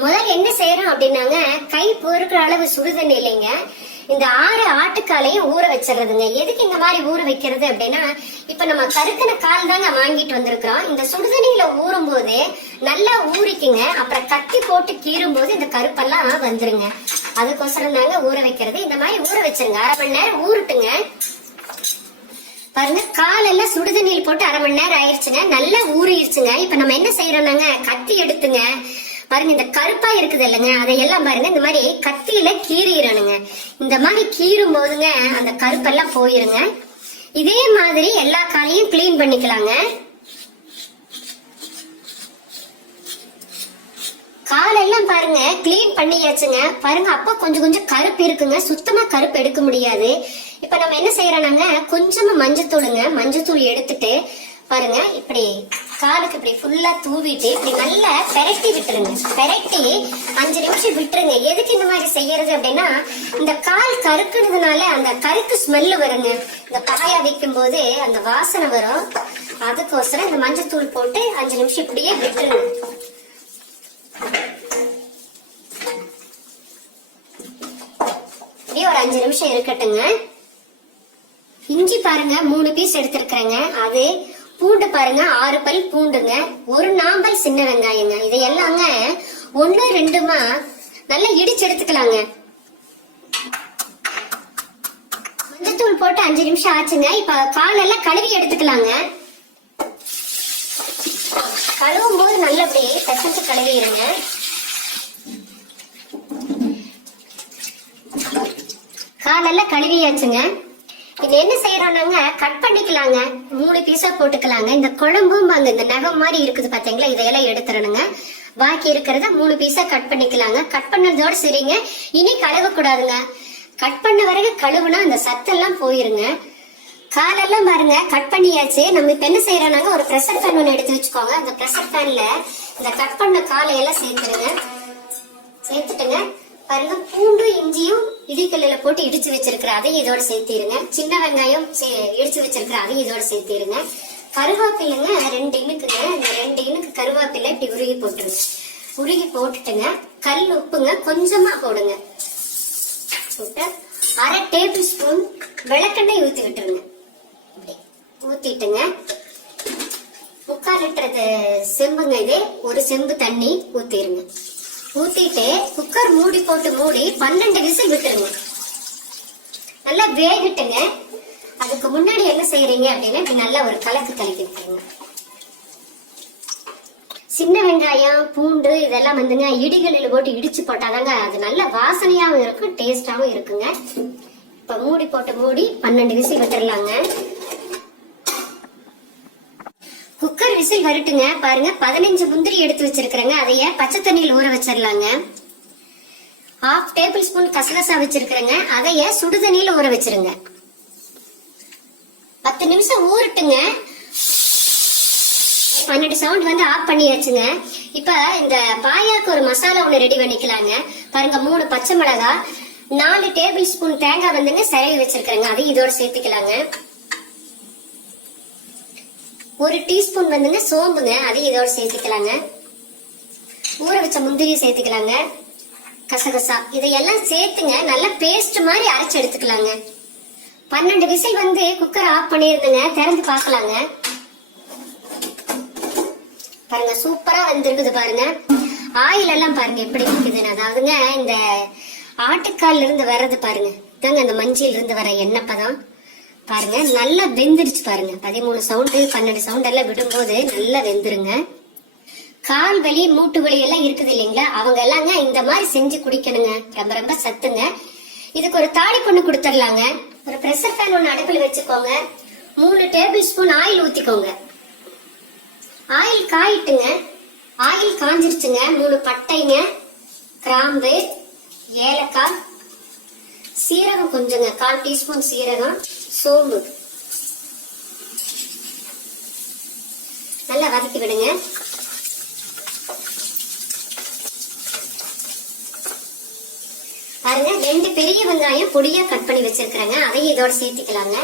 முதல்ல என்ன செய்யறோம் அப்படின்னாங்க கை பொறுக்கிற அளவு சுடுதண்ணி இல்லைங்க. இந்த ஆறு ஆட்டுக்காலையும் ஊற வச்சிடுறதுங்க. எதுக்கு இந்த மாதிரி ஊற வைக்கிறது அப்படின்னா இப்ப நம்ம கருக்கின கால் தாங்க வாங்கிட்டு வந்திருக்கிறோம். இந்த சுடுதண்ணியில ஊறும் போது நல்லா ஊறிக்குங்க. அப்புறம் கத்தி போட்டு கீறும் போது இந்த கருப்பெல்லாம் வந்துருங்க. அதுக்கோசரம் தாங்க ஊற வைக்கிறது. இந்த மாதிரி ஊற வச்சிருங்க. அரை மணி நேரம் ஊறட்டுங்க. பாருங்க காலெல்லாம் சுடுதண்ணியில் போட்டு அரை மணி நேரம் ஆயிருச்சுங்க. நல்லா ஊறிடுச்சுங்க இப்ப நம்ம என்ன செய்யறோம்னாங்க கத்தி எடுத்துங்க. பாருங்க இந்த கருப்பா இருக்குது இல்லைங்க அதையெல்லாம் பாருங்க இந்த மாதிரி கத்தியில கீறிடணுங்க. இந்த மாதிரி கீறும் போதுங்க அந்த கருப்பெல்லாம் போயிருங்க. இதே மாதிரி எல்லா காலையும் கிளீன் பண்ணிக்கலாங்க. காலெல்லாம் பாருங்க கிளீன் பண்ணியாச்சுங்க. பாருங்க அப்ப கொஞ்சம் கொஞ்சம் கருப்பு இருக்குங்க. சுத்தமா கருப்பு எடுக்க முடியாது. இப்ப நம்ம என்ன செய்யறோம்னாங்க கொஞ்சமா மஞ்சத்தூளுங்க மஞ்சத்தூள் எடுத்துட்டு பாருங்க இப்படி காலுக்கு இப்படி ஃபுல்லா தூவிட்டு இப்படி நல்லா பெரட்டி விட்டுருங்க. பெரட்டி அஞ்சு நிமிஷம் விட்டுருங்க. எதுக்கு இந்த மாதிரி செய்யறது அப்படின்னா இந்த கால் கருக்குனதுனால அந்த கருக்கு ஸ்மெல்லு வருங்க. இந்த பாயா வைக்கும் போது அந்த வாசனை வரும். அதுக்கோசரம் இந்த மஞ்சத்தூள் போட்டு அஞ்சு நிமிஷம் இப்படியே விட்டுருங்க. இப்படியே ஒரு அஞ்சு நிமிஷம் இருக்கட்டுங்க. இஞ்சி பாருங்க மூணு பீஸ் எடுத்திருக்கிறேங்க. அது பூண்டு பாருங்க ஆறு பல் பூண்டுங்க. ஒரு நாம்பல் சின்ன வெங்காயங்க. இதை எல்லாங்க ஒண்ணு ரெண்டுமா நல்லா இடிச்சு எடுத்துக்கலாங்க. மஞ்சத்தூள் போட்டு அஞ்சு நிமிஷம் ஆச்சுங்க. இப்ப காலெல்லாம் கழுவி எடுத்துக்கலாங்க. கழுவும் போது நல்லபடியே பெசஞ்சு கழுவிடுங்க. காலெல்லாம் கழுவியாச்சுங்க. இது என்ன செய்யறோம்னாங்க? கட் பண்ணிக்கலாங்க. மூணு பீஸா போட்டுக்கலாங்க. இந்த குழம்பும் அங்க இந்த நகம் மாதிரி இருக்குது பாத்தீங்களா? இதையெல்லாம் எடுத்துறணுங்க பாக்கி இருக்கிறத மூணு பீஸா கட் பண்ணிக்கலாங்க. கட் பண்ணதோட சரிங்க. இனி கழுவ கூடாதுங்க கட் பண்ண வரைக்கு கழுவுனா அந்த சத்தெல்லாம் போயிருங்க. காலெல்லாம் பாருங்க. கட் பண்ணியாச்சு. நம்ம இப்ப என்ன செய்யறோம்னாங்க? ஒரு ப்ரெஷர் ஃபேன் ஒன்று எடுத்து வச்சுக்கோங்க. அந்த ப்ரெஷர் ஃபேன்ல இந்த கட் பண்ண காலையெல்லாம் சேர்த்துருங்க. இடிக்கல்ல போட்டு இடிச்சு வச்சிருக்கிற அதையும் இதோட சேர்த்திருங்க சின்ன வெங்காயம் சே- இடிச்சு வச்சிருக்கிற அதையும் இதோட சேர்த்திருங்க கருவேப்பிலைங்க ரெண்டு இனுக்குங்க. இந்த ரெண்டு இனுக்கு கருவேப்பிலை இப்படி உருகி போட்டுருங்க. உருகி போட்டுட்டுங்க. கல் உப்புங்க கொஞ்சமா போடுங்க. போட்டு அரை டேபிள் ஸ்பூன் விளக்கெண்ணெய் ஊத்தி விட்டுருங்க. ஊத்திட்டுங்க. முக்கால் லிட்டர் செம்புங்க இது. ஒரு செம்பு தண்ணி ஊத்திருங்க. ஊத்திட்டு குக்கர் மூடி போட்டு மூடி பன்னெண்டு விசில் விட்டுருங்க. நல்லா வேகிட்டுங்க. அதுக்கு முன்னாடி என்ன செய்யறீங்க அப்படின்னா இப்படி நல்லா ஒரு கலக்கு கலக்கி விட்டுருங்க. சின்ன வெங்காயம் பூண்டு இதெல்லாம் வந்துங்க இடிகளில் போட்டு இடிச்சு போட்டாதாங்க அது நல்ல வாசனையாகவும் இருக்கும் டேஸ்டாகவும் இருக்குங்க. இப்போ மூடி போட்டு மூடி பன்னெண்டு விசில் விட்டுடலாங்க குக்கர் விசில் வரட்டுங்க பாருங்க பதினஞ்சு முந்திரி எடுத்து வச்சிருக்கிறேங்க. அதைய பச்சை தண்ணியில் ஊற வச்சிடலாங்க ஹாஃப் டேபிள் ஸ்பூன் கசகசா வச்சிருக்கிறேங்க. அதைய சுடு தண்ணியில் ஊற வச்சிருங்க. பத்து நிமிஷம் ஊறட்டுங்க. பன்னெண்டு சவுண்ட் வந்து ஆஃப் பண்ணியாச்சுங்க. இப்ப இந்த பாயாக்கு ஒரு மசாலா ஒண்ணு ரெடி பண்ணிக்கலாங்க. பாருங்க மூணு பச்சை மிளகா நாலு டேபிள் ஸ்பூன் தேங்காய் வந்துங்க சிரவி வச்சிருக்கிறேங்க. அதையும் இதோட சேர்த்துக்கலாங்க. ஒரு டீஸ்பூன் வந்துங்க சோம்புங்க. அதையும் இதோட சேர்த்துக்கலாங்க. ஊற வச்ச முந்திரியை சேர்த்துக்கலாங்க. கசகசா. இதையெல்லாம் சேர்த்துங்க. நல்லா பேஸ்ட் மாதிரி அரைச்சு எடுத்துக்கலாங்க. பன்னெண்டு விசில் வந்து குக்கர் ஆஃப் பண்ணிருந்துங்க. திறந்து பார்க்கலாங்க. பாருங்க சூப்பரா வந்திருக்குது பாருங்க. ஆயில் எல்லாம் பாருங்க எப்படி இருக்குதுன்னு. அதாவதுங்க இந்த ஆட்டுக்கால்ல இருந்து வர்றது பாருங்க. இதாங்க அந்த மஞ்சள் இருந்து வர எண்ணெய் பதம். பாருங்க நல்லா வெந்துருச்சு பாருங்க. பதிமூணு சவுண்டு பன்னெண்டு சவுண்ட் எல்லாம் விடும்போது நல்லா வெந்துருங்க. கால் வலி மூட்டு வலி எல்லாம் இருக்குது இல்லைங்களா? அவங்க எல்லாங்க இந்த மாதிரி செஞ்சு குடிக்கணுங்க. ரொம்ப ரொம்ப சத்துங்க. இதுக்கு ஒரு தாடி பொண்ணு கொடுத்துடலாங்க. ஒரு ப்ரெஷர் ஃபேன் ஒன்று அடுப்பில் வச்சுக்கோங்க. மூணு டேபிள் ஸ்பூன் ஆயில் ஊத்திக்கோங்க. ஆயில் காயிட்டுங்க. ஆயில் காஞ்சிருச்சுங்க. மூணு பட்டைங்க. கிராம்பு ஏலக்காய் சீரகம் கொஞ்சங்க. கால் டீஸ்பூன் சீரகம். சோம்பு. நல்லா வதக்கி விடுங்க. பாருங்க ரெண்டு பெரிய வெங்காயம் பொடியா கட் பண்ணி வச்சிருக்கிறேங்க. அதையும் இதோட சேர்த்துக்கலாங்க.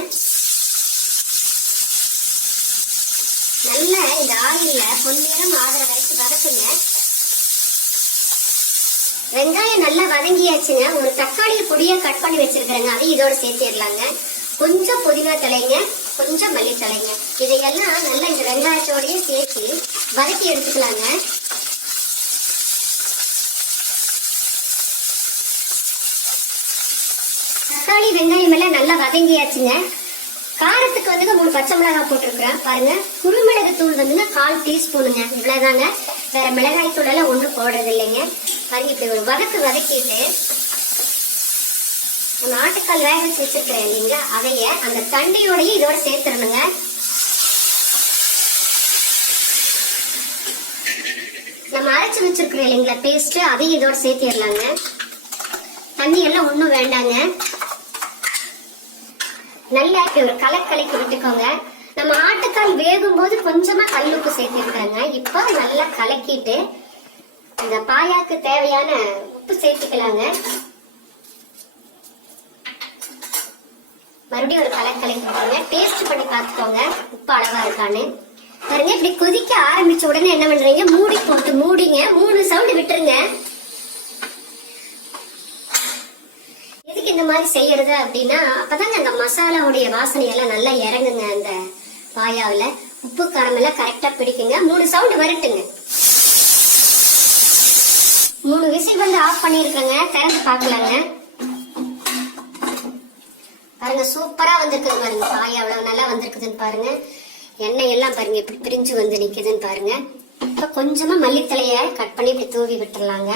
நல்லா இந்த ஆயில்ல பொன்னிறம் ஆகிற வரைக்கும் வதக்குங்க. வெங்காயம் நல்லா வதங்கியாச்சுங்க. ஒரு தக்காளியை பொடியா கட் பண்ணி வச்சிருக்கிறேங்க. அதையும் இதோட சேர்த்திடலாங்க. கொஞ்சம் புதினா தலைங்க கொஞ்சம் மல்லி தலைங்க இதையெல்லாம் நல்லா இந்த வெங்காயத்தோடய சேர்த்து வதக்கி எடுத்துக்கலாங்க. தக்காளி வெங்காயம் எல்லாம் நல்லா வதங்கியாச்சுங்க. காரத்துக்கு வந்துங்க மூணு பச்சை மிளகாய் போட்டிருக்கிறேன். பாருங்க குறுமிளகு தூள் வந்துங்க கால் டீஸ்பூனுங்க. இவ்வளவுதாங்க. வேற மிளகாய் தூள் எல்லாம் ஒன்றும் போடுறது இல்லைங்க பாருங்க இப்படி ஒரு வதக்கு வதக்கிட்டு நம்ம ஆட்டுக்கால் வேக வச்சு வச்சிருக்கிறேன் இல்லைங்களா? அதைய அந்த தண்ணியோடய இதோட சேர்த்துடணுங்க. நம்ம அரைச்சு வச்சிருக்கிறோம் இல்லைங்களா பேஸ்ட் அதையும் இதோட சேர்த்திடலாங்க. தண்ணி எல்லாம் ஒன்றும் வேண்டாங்க. நல்லா இப்படி ஒரு கலக்கலைக்கு விட்டுக்கோங்க. நம்ம ஆட்டுக்கால் வேகும் போது கொஞ்சமா கல்லுப்பு சேர்த்திருக்காங்க இப்போ நல்லா கலக்கிட்டு இந்த பாயாக்கு தேவையான உப்பு சேர்த்துக்கலாங்க. மறுபடியும் ஒரு கலக்கலை விட்டுருங்க டேஸ்ட் பண்ணி பார்த்துக்கோங்க. உப்பு அளவா இருக்கான்னு. பாருங்க இப்படி கொதிக்க ஆரம்பிச்ச உடனே என்ன பண்றீங்க? மூடி போட்டு மூடிங்க. மூணு சவுண்டு விட்டுருங்க. எதுக்கு இந்த மாதிரி செய்யறது அப்படின்னா அப்பதாங்க அந்த மசாலாவுடைய வாசனை எல்லாம் நல்லா இறங்குங்க அந்த பாயாவுல. உப்பு காரம் எல்லாம் கரெக்டா பிடிக்குங்க. மூணு சவுண்டு வரட்டுங்க. மூணு விசில் வந்து ஆஃப் பண்ணிருக்கேங்க திறந்து பார்க்கலாங்க. பாருங்க சூப்பரா வந்திருக்குது பாருங்க. பாயா அவ்வளவு நல்லா வந்திருக்குதுன்னு பாருங்க. எண்ணெய் எல்லாம் பாருங்க இப்படி பிரிஞ்சு வந்து நிக்குதுன்னு பாருங்க. இப்ப கொஞ்சமா மல்லித்தலைய கட் பண்ணி இப்படி தூவி விட்டுறலாங்க.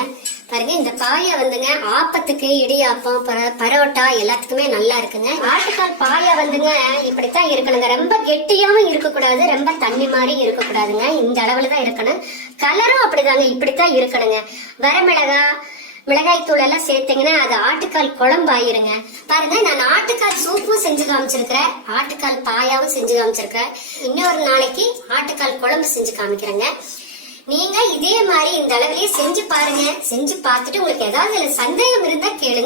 பாருங்க இந்த பாயா வந்துங்க ஆப்பத்துக்கு இடியாப்பம் பரோட்டா எல்லாத்துக்குமே நல்லா இருக்குங்க. ஆட்டுக்கால் பாயா வந்துங்க இப்படித்தான் இருக்கணுங்க. ரொம்ப கெட்டியாவும் இருக்கக்கூடாது ரொம்ப தண்ணி மாதிரி இருக்கக்கூடாதுங்க. இந்த அளவுல தான் இருக்கணும். கலரும் அப்படிதாங்க இப்படித்தான் இருக்கணுங்க. வரமிளகா மிளகாய் தூள் எல்லாம் சேர்த்தீங்கன்னா அது ஆட்டுக்கால் குழம்பு ஆயிருங்க பாருங்க நான் ஆட்டுக்கால் சூப்பும் செஞ்சு காமிச்சிருக்கிறேன். ஆட்டுக்கால் பாயாவும் செஞ்சு காமிச்சிருக்கிறேன். இன்னொரு நாளைக்கு ஆட்டுக்கால் குழம்பு செஞ்சு காமிக்கிறேங்க. நீங்க இதே மாதிரி இந்த அளவுலயே செஞ்சு பாருங்க. செஞ்சு பார்த்துட்டு உங்களுக்கு ஏதாவது சந்தேகம் இருந்தா கேளுங்க.